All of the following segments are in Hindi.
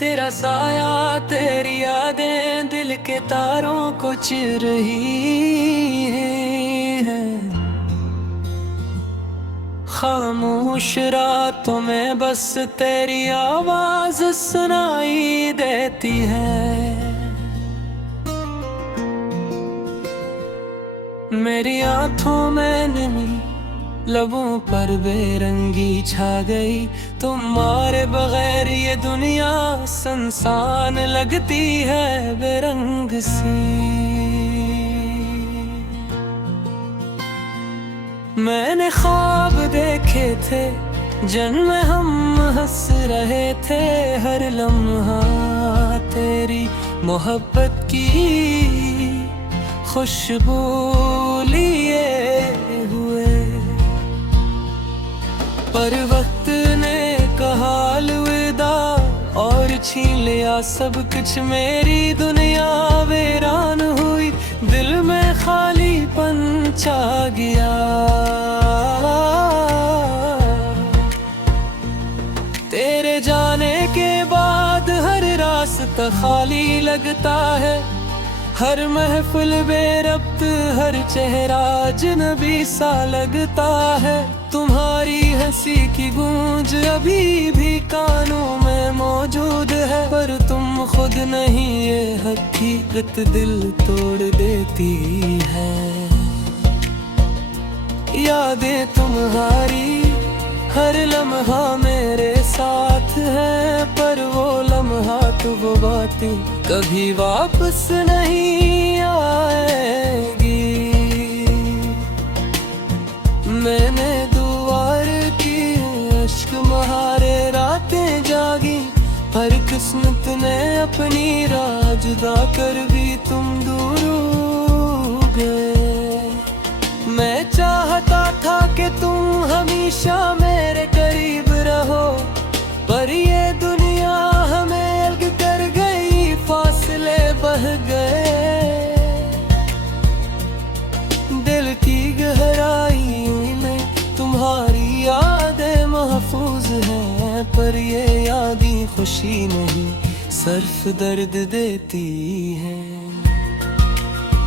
तेरा साया तेरी यादें दिल के तारों को चिर रही हैं। खामोश रातों में बस तेरी आवाज सुनाई देती है। मेरी आंखों में नमी, लबों पर बेरंगी छा गई। तुम्हारे बगैर ये दुनिया सुनसान लगती है, बेरंग सी। मैंने ख्वाब देखे थे जिनमें हम हंस रहे थे, हर लम्हा तेरी मोहब्बत की खुशबू लिए हुए। पर वक्त ने कहा अलविदा और छीन लिया सब कुछ। मेरी दुनिया वीरान हुई, दिल में खालीपन छा गया। तेरे जाने के बाद हर रास्ता खाली लगता है, हर महफिल बेरब्त, हर चेहरा अजनबी सा लगता है। तुम्हारी हंसी की गूंज अभी भी कानों में मौजूद है, पर तुम खुद नहीं, ये हकीकत दिल तोड़ देती है। यादें तुम्हारी हर लम्हा मेरे साथ है, पर वो लम्हा तो वो बातें कभी वापस नहीं आएगी। मैंने दुआर की अश्क महारे रातें जागी, पर किस्मत ने अपनी राह जुदा कर भी तुम दूर हो गए। मैं चाहता था कि तुम हमेशा मेरे करीब रहो, पर ये दुनिया हमें अलग कर गई, फासले बह गए। दिल की गहराई में तुम्हारी यादें महफूज हैं, पर ये यादें खुशी नहीं सिर्फ दर्द देती हैं।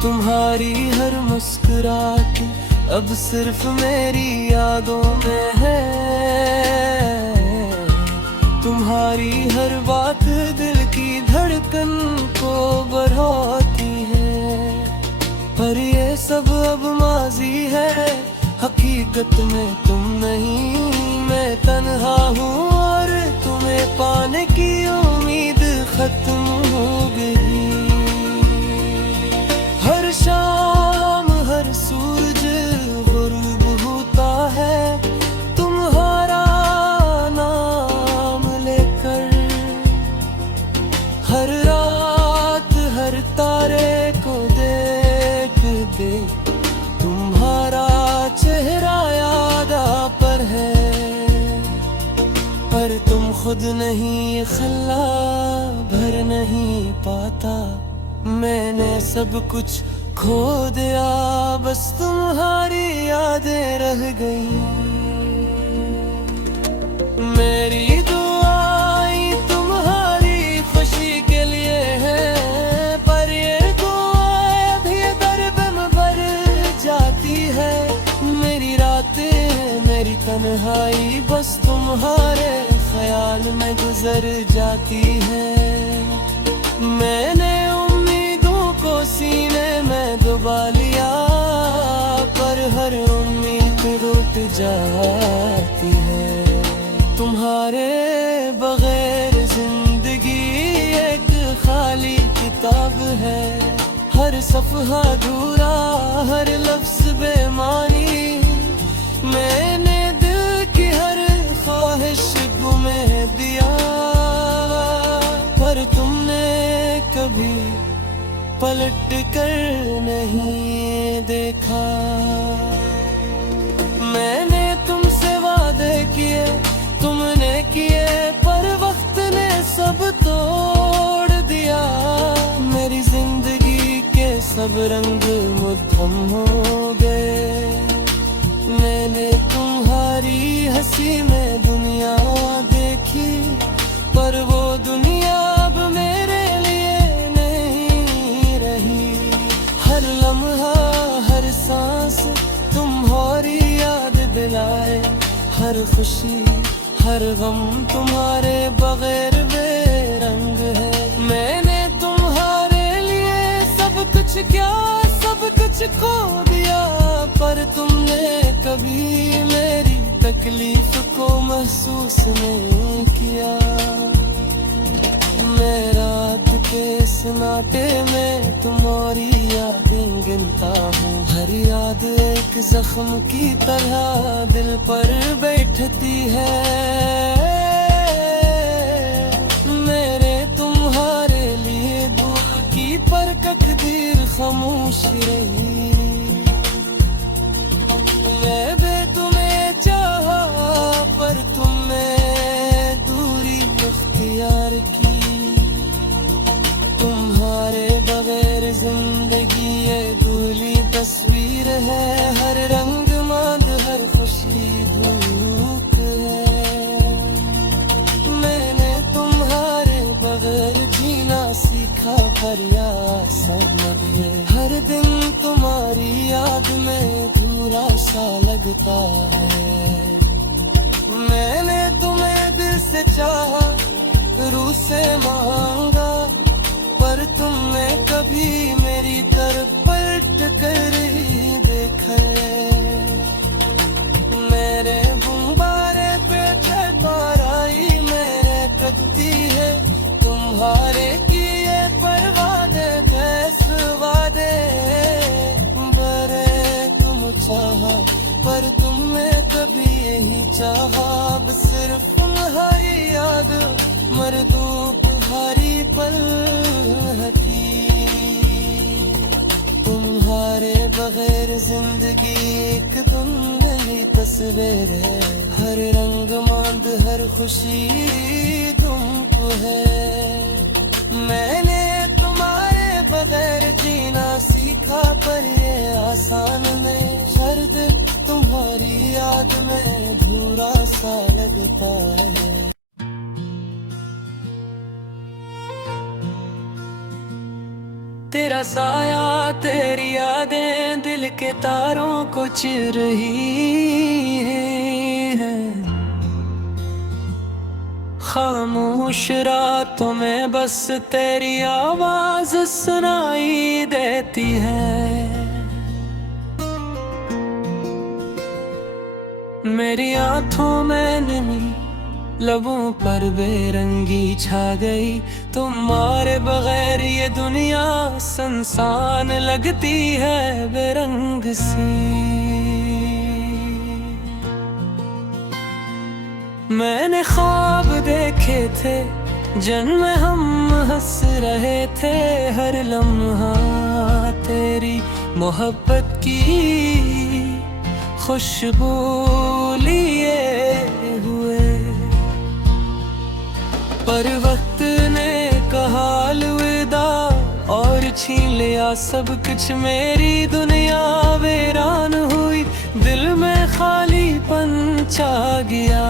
तुम्हारी हर मुस्कुराहट अब सिर्फ मेरी यादों में है, तुम्हारी हर बात दिल की धड़कन को बढ़ाती है। पर ये सब अब माजी है, हकीकत में तुम नहीं, मैं तन्हा हूँ और तुम्हें पाने की उम्मीद खत्म हो गई। हर शाम हर सूरज गुरूब होता है, तुम्हारा नाम लेकर। हर रात हर तारे को देख दे, तुम्हारा चेहरा याद आ पर है, पर तुम खुद नहीं, खल्ला भर नहीं पाता। मैंने सब कुछ खो दिया, बस तुम्हारी यादें रह गई। मेरी दुआएं तुम्हारी खुशी के लिए है, पर ये दुआएं भी दर्द में भर जाती है। मेरी रातें मेरी तन्हाई बस तुम्हारे ख्याल में गुजर जाती है। मैंने सीने में दबा लिया, पर हर उम्मीद टूट जाती है। तुम्हारे बगैर जिंदगी एक खाली किताब है, हर सफ़हा अधूरा, हर लफ्ज़ बेमानी। मैंने दिल की हर ख्वाहिश गुमेह दिया, पर तुमने कभी पलट कर नहीं देखा। मैंने तुमसे वादे किए, तुमने किए, पर वक्त ने सब तोड़ दिया। मेरी जिंदगी के सब रंग मुद्दम हो गए। मैंने तुम्हारी हंसी में दुनिया देखी, पर वो दुनिया हर खुशी हर गम तुम्हारे बगैर बेरंग है। मैंने तुम्हारे लिए सब कुछ क्या सब कुछ खो दिया, पर तुमने कभी मेरी तकलीफ को महसूस नहीं किया। मैं रात के सन्नाटे में तुम्हारी यादें गिनता हूँ, हर याद एक जख्म की तरह दिल पर बैठती है। मेरे तुम्हारे लिए दुआ की पर तकदीर खामोश रही। मैं तुम्हें चाहा पर तुमने दूरी इख्तियार की। तुम्हारे बगैर जिंदगी ये धुली तस्वीर है, हर रंग मांद हर खुशी धूप है। मैंने तुम्हारे बगैर जीना सीखा पर यार समझ हर दिन तुम्हारी याद में अधूरा सा लगता है। मैंने तुम्हें दिल से चाहा रूह से मांगा, पर तुमने कभी मेरी तरफ पलट कर ही देखा। मेरे गुब्बारे पे ताराई मेरे कटती है, तुम्हारे किए परवादे कैस वादे बरे। तुम चाहा पर तुमने कभी यही चाहा, बस सिर्फ तुम्हारी याद मरदूप हारी पल की। तुम्हारे बगैर जिंदगी एक धुंधली तस्वीर है, हर रंग मांद हर खुशी धूप है। मैंने तुम्हारे बगैर जीना सीखा पर ये आसान नहीं, हर दिन तुम्हारी याद में अधूरा सा लगता है। तेरा साया तेरी यादें दिल के तारों को चिर रही है। खामोश रातों में बस तेरी आवाज सुनाई देती है। मेरी आंखों में नमी लबों पर बेरंगी छा गई, तुम्हारे बगैर ये दुनिया संसान लगती है बेरंग सी। मैंने ख्वाब देखे थे जिनमें हम हंस रहे थे, हर लम्हा तेरी मोहब्बत की खुशबू लिए हुए। पर वक्त ने कहा अलविदा और छीन लिया सब कुछ, मेरी दुनिया वीरान हुई, दिल में खालीपन छा गया।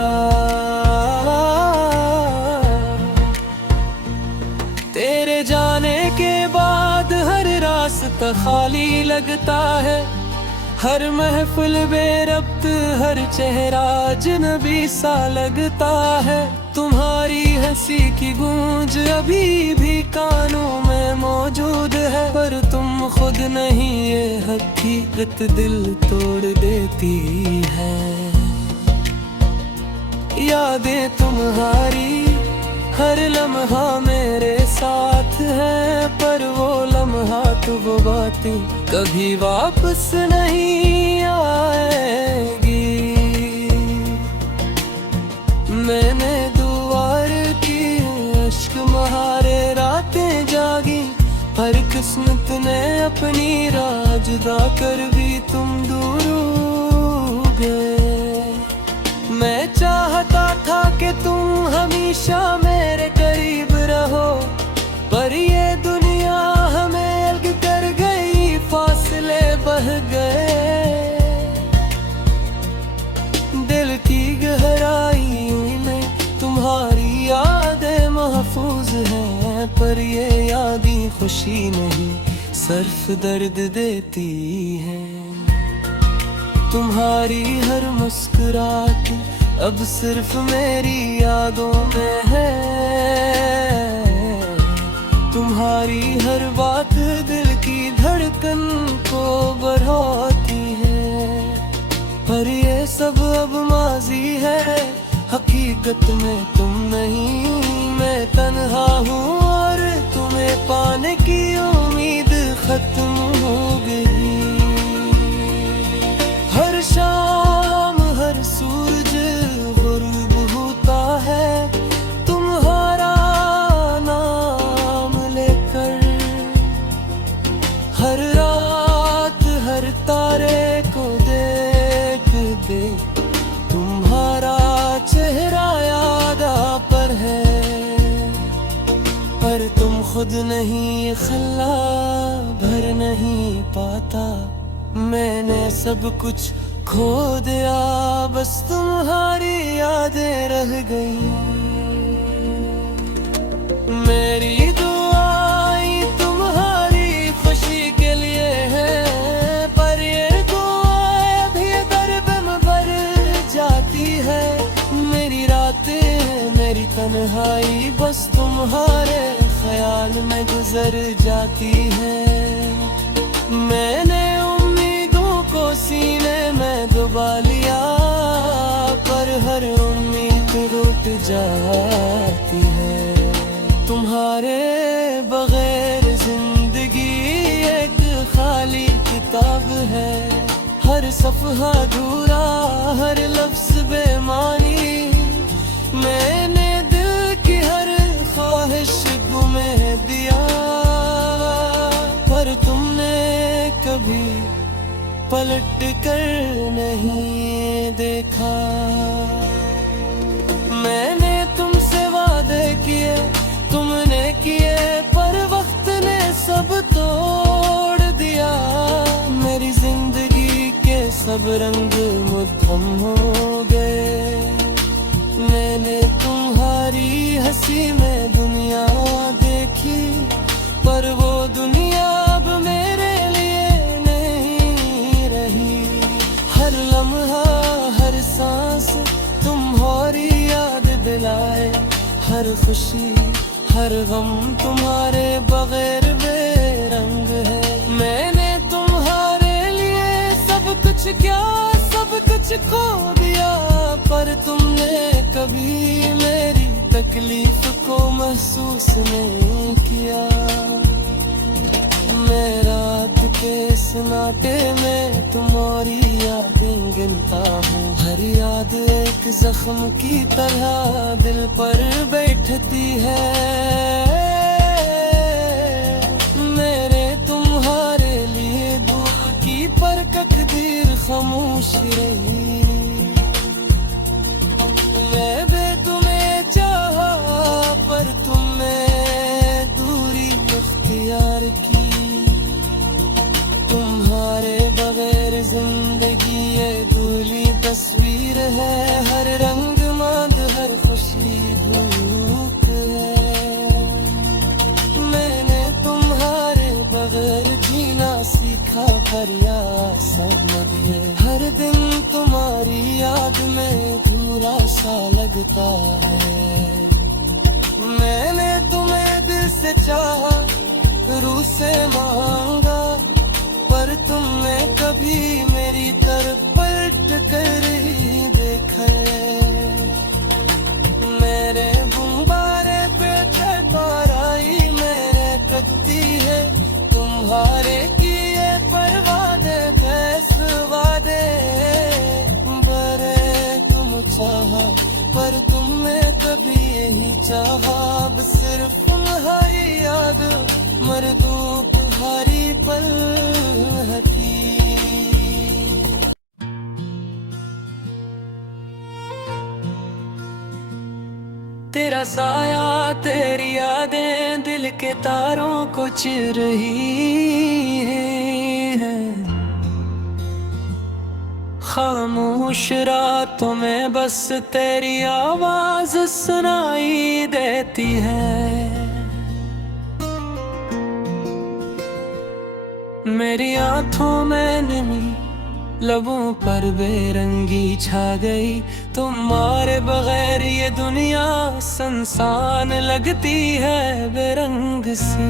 तेरे जाने के बाद हर रास्ता खाली लगता है, हर महफिल बेरब्त हर चेहरा अजनबी सा लगता है। तुम्हारी हंसी की गूंज अभी भी कानों में मौजूद है, पर तुम खुद नहीं ये हकीकत दिल तोड़ देती है। यादें तुम्हारी हर लम्हा मेरे साथ है, पर वो लम्हा तो वो बातें कभी वापस नहीं आएगी। मैंने दुआर की अश्क महारे रातें जागी, पर किस्मत ने अपनी राह जुदा कर भी तुम दूर हो गए। मैं चाहता था कि तुम हमेशा मेरे करीब रहो, पर ये दुनिया हमें अलग कर गई, फासले बढ़ गए। दिल की गहराई में तुम्हारी यादें महफूज हैं, पर ये यादें खुशी नहीं सिर्फ दर्द देती हैं। तुम्हारी हर मुस्कुराहट अब सिर्फ मेरी यादों में है। तुम्हारी हर बात दिल की धड़कन को बढ़ाती है। पर ये सब अब माजी है, हकीकत में तुम नहीं, मैं तन्हा हूँ और तुम्हें पाने की उम्मीद खत्म हो गई। हर शाम हर सूरज गुरूब होता है तुम्हारा नाम लेकर। हर रात हर तारे को देख देख तुम्हारा चेहरा याद आ पर है। पर तुम खुद नहीं, खल्ला भर नहीं पाता। मैंने सब कुछ खो दिया, बस तुम्हारी यादें रह गई। मेरी दुआएं तुम्हारी खुशी के लिए है, पर ये दुआएं भी दर्द में भर जाती है। मेरी रातें मेरी तन्हाई बस तुम्हारे ख्याल में गुजर जाती है। मैंने सीने में दबा लिया, पर हर उम्मीद टूट जाती है। तुम्हारे बगैर जिंदगी एक खाली किताब है। हर सफ़हा अधूरा, हर लफ्ज़ बेमानी। मैंने दिल की हर ख्वाहिश तुम्हें दिया, पर तुमने कभी पलट कर नहीं देखा। मैंने तुमसे वादे किए, तुमने किए, पर वक्त ने सब तोड़ दिया। मेरी जिंदगी के सब रंग मुद्दम हो गए। मैंने तुम्हारी हंसी में दुनिया देखी, पर वो दुनिया अब मेरे हर लम्हा हर सांस तुम्हारी याद दिलाए। हर खुशी हर गम तुम्हारे बगैर बेरंग है। मैंने तुम्हारे लिए सब कुछ क्या सब कुछ खो दिया, पर तुमने कभी मेरी तकलीफ को महसूस नहीं किया। मैं रात के सन्नाटे में तुम्हारी यादें गिनता हूँ। हर याद एक जख्म की तरह दिल पर बैठती है। मेरे तुम्हारे लिए दुआ की पर तकदीर खामोश रही। मैं भी तुम्हें चाहा, पर तुमने दूरी इख्तियार की। तुम्हारे बगैर जिंदगी ये धुली तस्वीर है। हर रंग मांद हर खुशी भूख है। मैंने तुम्हारे बगैर जीना सीखा, पर याद समझ है। हर दिन तुम्हारी याद में अधूरा सा लगता है। मैंने तुम्हें दिल से चाहा, रूह से मांगा, पर तुमने कभी मेरी तरफ पलट कर ही देखा। मेरे बुम्बारे पे ताराई मेरे कत्ती है। तुम्हारे किए पर वादे कैस वादे बरे तुम चाहा, पर तुमने कभी यही चाहा। अब सिर्फ तुम्हारी याद मरदूप हरी पल हकी। तेरा साया तेरी यादें दिल के तारों को चिर रही है। खामोश रातों में बस तेरी आवाज सुनाई देती है। मेरी आंखों में नमी लबों पर बेरंगी छा गई, तुम्हारे बगैर ये दुनिया संसान लगती है बेरंग सी।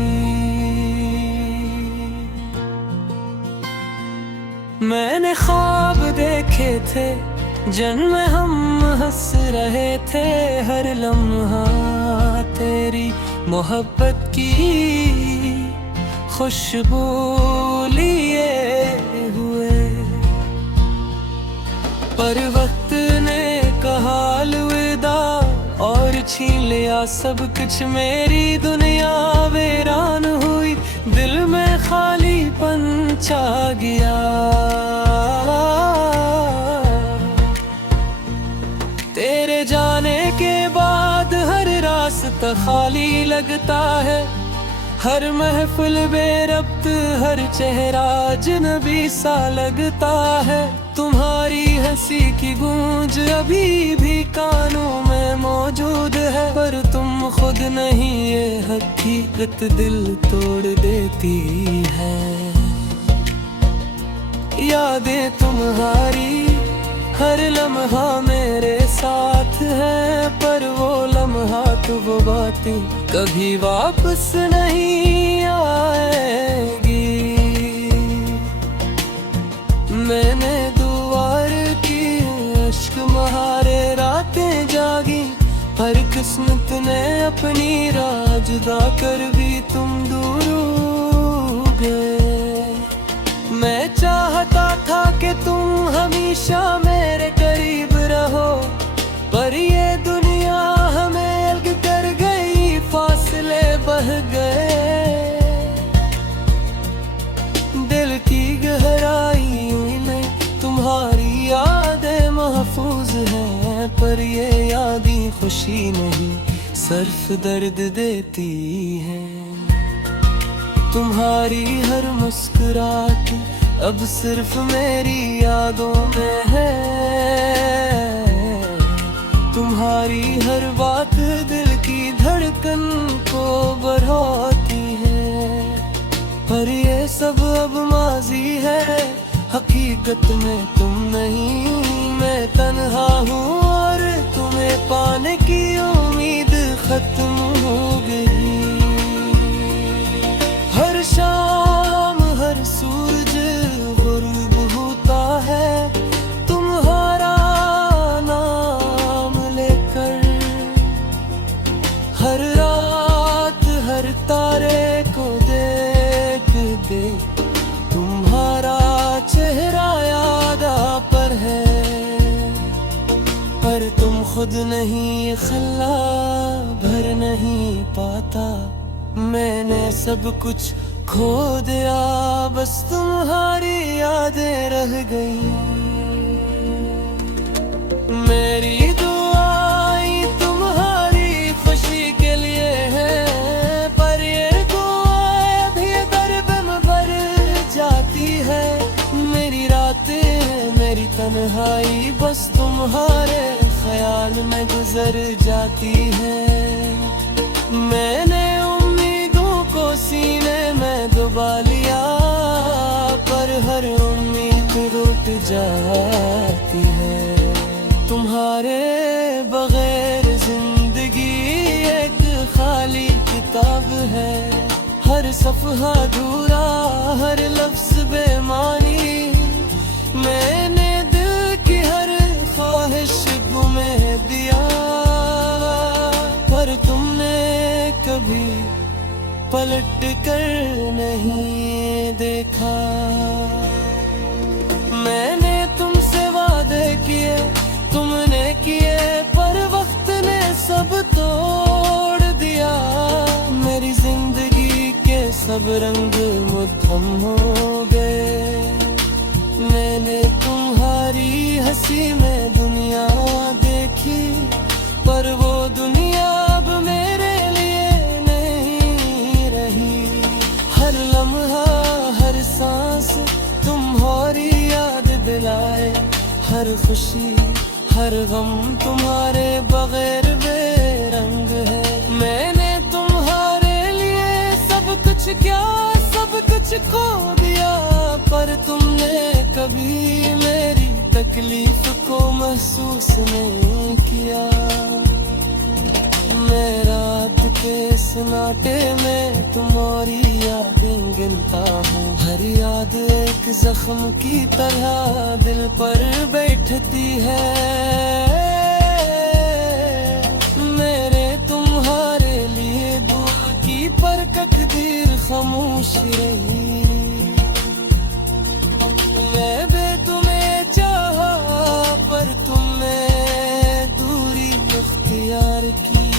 मैंने ख्वाब देखे थे जिनमें हम हंस रहे थे, हर लम्हा तेरी मोहब्बत की खुशबू लिए हुए। पर वक्त ने कहा अलविदा और छीन लिया सब कुछ, मेरी दुनिया वीरान हुई, दिल में खालीपन छा गया। तेरे जाने के बाद हर रास्ता खाली लगता है, हर महफिल बेरब्त, हर चेहरा अजनबी सा लगता है। तुम्हारी हंसी की गूंज अभी भी कानों में मौजूद है, पर तुम खुद नहीं, ये हकीकत दिल तोड़ देती है। यादें तुम्हारी हर लम्हा मेरे साथ है, पर वो लम्हा तो वो बातें कभी वापस नहीं आएगी। मैंने दुआर की अश्क महारे रातें जागी, हर किस्मत ने अपनी राह जुदा कर भी तुम दूर हो गए। मैं चाहता था कि तुम हमेशा मेरे करीब रहो, पर ये दुनिया हमें अलग कर गई, फासले बढ़ गए। दिल की गहराई में तुम्हारी यादें महफूज हैं, पर ये यादें खुशी नहीं सिर्फ दर्द देती हैं। तुम्हारी हर मुस्कुराहट अब सिर्फ मेरी यादों में है, तुम्हारी हर बात दिल की धड़कन को बढ़ाती है। पर ये सब अब माजी है, हकीकत में तुम नहीं, मैं तन्हा हूँ और तुम्हें पाने की उम्मीद खत्म हो गई। हर शाम हर सूरज गुरूब होता है तुम्हारा नाम लेकर, हर रात हर तारे को देख दे तुम्हारा चेहरा याद आ पर है, पर तुम खुद नहीं, खल्ला भर नहीं पाता। मैंने सब कुछ खो दिया, बस तुम्हारी यादें रह गई। मेरी दुआएं तुम्हारी खुशी के लिए है, पर ये दुआएं भी दर्द में भर जाती है। मेरी रातें मेरी तन्हाई बस तुम्हारे ख्याल में गुजर जाती है। मैंने सीने में दबा लिया, पर हर उम्मीद टूट जाती है। तुम्हारे बगैर जिंदगी एक खाली किताब है, हर सफ़हा अधूरा, हर लफ्ज़ बेमानी। मैंने दिल की हर ख्वाहिश तुम्हें दिया, पर तुमने कभी पलट कर नहीं देखा। मैंने तुमसे वादे किए तुमने किए, पर वक्त ने सब तोड़ दिया। मेरी जिंदगी के सब रंग मुद्दम हो गए। मैंने तुम्हारी हंसी में दुनिया देखी, पर वो दुनिया अब मेरे हर लम्हा हर सांस तुम्हारी याद दिलाए, हर खुशी हर गम तुम्हारे बगैर बेरंग है। मैंने तुम्हारे लिए सब कुछ क्या सब कुछ खो दिया, पर तुमने कभी मेरी तकलीफ को महसूस नहीं किया। मैं रात के सन्नाटे में तुम्हारी यादें गिनता हूँ। हर याद एक जख्म की तरह दिल पर बैठती है। मेरे तुम्हारे लिए दुआ की पर तकदीर खामोश रही। मैं भी तुम्हें चाहा पर तुमने दूरी इख्तियार की।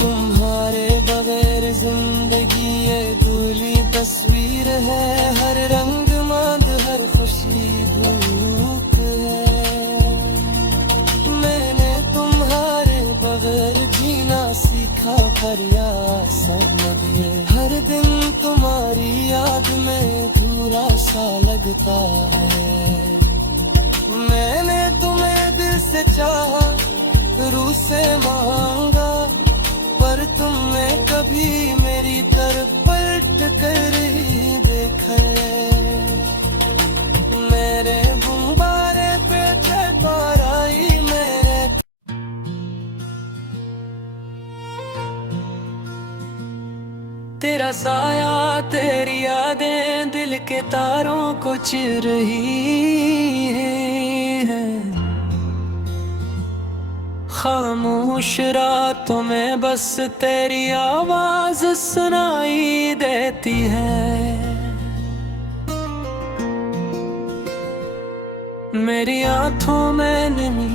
तुम्हारे बगैर जिंदगी ये धुली तस्वीर है। हर रंग मांद हर खुशी धूप है। मैंने तुम्हारे बगैर जीना सीखा पर यार समझ हर दिन तुम्हारी याद में अधूरा सा लगता है। मैंने तुम्हें दिल से चाहा, रूह से मांगा, पर तुमने कभी मेरी तरफ पलट कर ही देखा। मेरे गुब्बारे पे ताराई मेरे। तेरा साया तेरी यादें दिल के तारों को चिर रही है। खामोश रातों में बस तेरी आवाज सुनाई देती है। मेरी आंखों में नमी,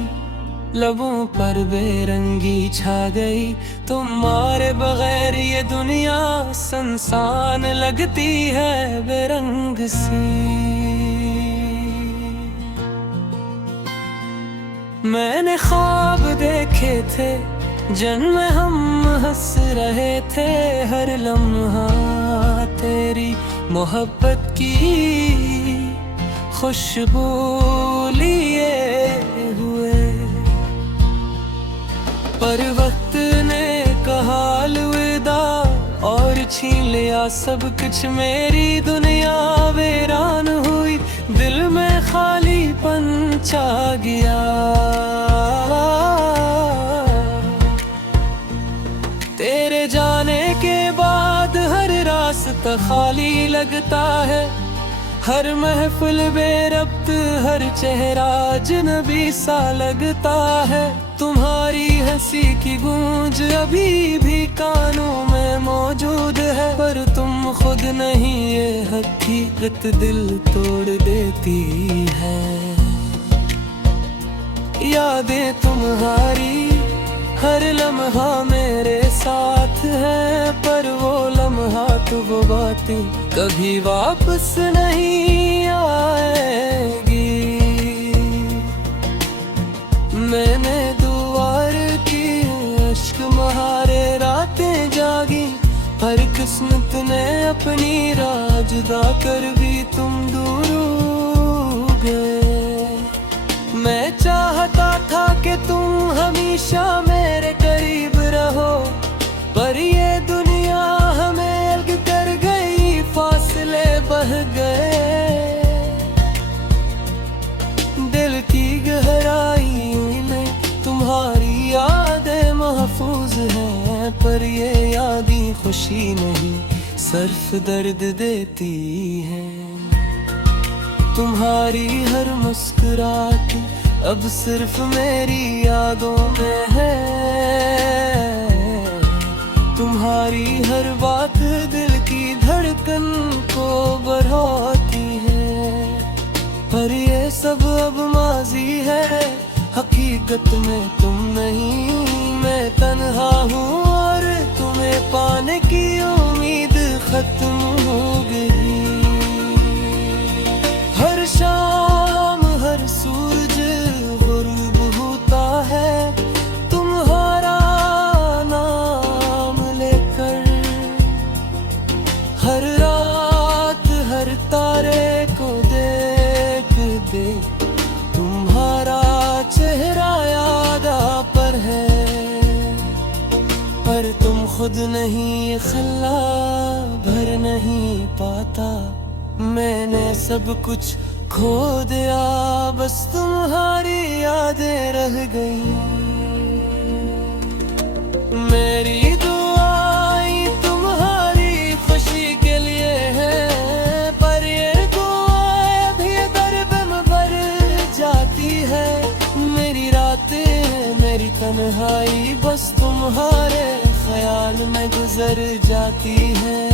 लबों पर बेरंगी छा गई। तुम्हारे बगैर ये दुनिया सुनसान लगती है बेरंग सी। मैंने ख्वाब देखे थे जिनमें हम हंस रहे थे। हर लम्हा तेरी मोहब्बत की खुशबू लिए हुए। पर वक्त ने कहा अलविदा और छीन लिया सब कुछ। मेरी दुनिया वीरान हुई, दिल में खालीपन छा गया। तेरे जाने के बाद हर रास्ता खाली लगता है। हर महफिल बेरब्त, हर चेहरा अजनबी सा लगता है। तुम्हारी हंसी की गूंज अभी भी कानों में मौजूद है। पर तुम खुद नहीं, ये हकीकत दिल तोड़ देती है। यादें तुम्हारी हर लम्हा मेरे साथ है। पर वो लम्हा तो वो बातें कभी वापस नहीं आएगी। मैंने दुआर की अश्क महारे रातें जागी। हर किस्मत ने अपनी राह जुदा कर भी तुम दूर हो गए। मैं चाहता था कि तुम हमेशा मेरे करीब रहो, पर ये दुनिया हमें अलग कर गई, फासले बढ़ गए। दिल की गहराई में तुम्हारी यादें महफूज हैं। पर ये यादें खुशी नहीं, सिर्फ दर्द देती हैं। तुम्हारी हर मुस्कुराहट अब सिर्फ मेरी यादों में है। तुम्हारी हर बात दिल की धड़कन को बढ़ाती है। पर ये सब अब माजी है, हकीकत में तुम नहीं। मैं तन्हा हूँ और तुम्हें पाने की उम्मीद खत्म हो गई। हर शाम हर सूरज गुरूब होता है तुम्हारा नाम लेकर। हर रात हर तारे को देख दे तुम्हारा चेहरा याद आ पर है। पर तुम खुद नहीं, ये खल्ला भर नहीं पाता मैंने सब कुछ खो दिया, बस तुम्हारी यादें रह गई। मेरी दुआएं तुम्हारी खुशी के लिए है, पर ये दुआएं भी दर्द में भर जाती है। मेरी रातें मेरी तन्हाई बस तुम्हारे ख्याल में गुजर जाती है।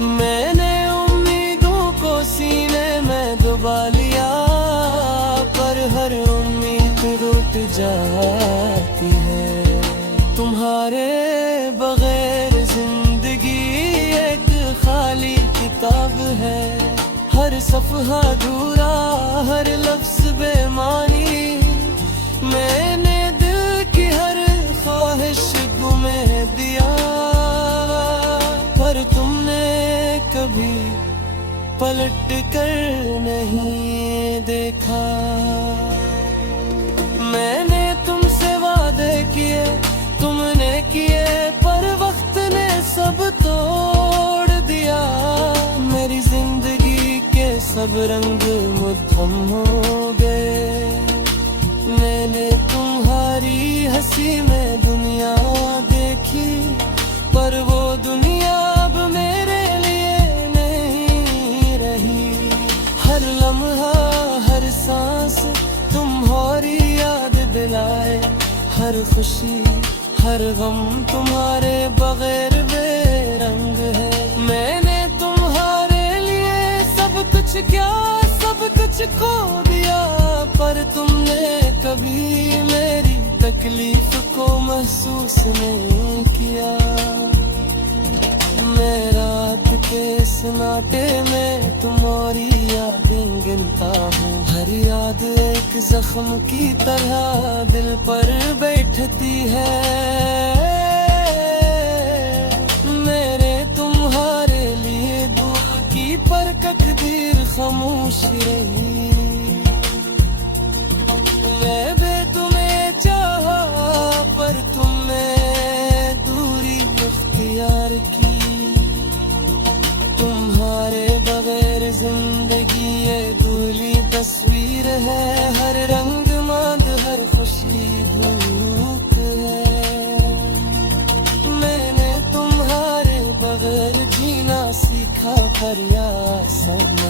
मैंने उम्मीदों को सीने में दबा लिया, पर हर उम्मीद टूट जाती है। तुम्हारे बगैर जिंदगी एक खाली किताब है, हर सफ़हा अधूरा, हर लफ्ज़ बेमानी। मैंने दिल की हर ख्वाहिश तुम्हें दिया, पर तुमने कभी पलट कर नहीं देखा। मैंने तुमसे वादे किए, तुमने किए, पर वक्त ने सब तोड़ दिया। मेरी जिंदगी के सब रंग मुद्दम हो गए। मैंने तुम्हारी हंसी में दुनिया देखी, पर वो दुनिया अब मेरे लिए नहीं रही। हर लम्हा हर सांस तुम्हारी याद दिलाए, हर खुशी हर गम तुम्हारे बगैर बेरंग है। मैंने तुम्हारे लिए सब कुछ क्या सब कुछ खो दिया, पर तुमने कभी मेरी तकलीफ को महसूस नहीं किया। मैं रात के सन्नाटे में तुम्हारी यादें गिनता हूँ, हर याद एक जख्म की तरह दिल पर बैठती है। मेरे तुम्हारे लिए दुआ की पर तकदीर खामोश रही। मैं भी तुम्हें चाहा, पर तुमने दूरी इख्तियार की। तुम्हारे बगैर जिंदगी ये धुली तस्वीर है, हर रंग मांद हर खुशी भूख है। मैंने तुम्हारे बगैर जीना सीखा, पर या सब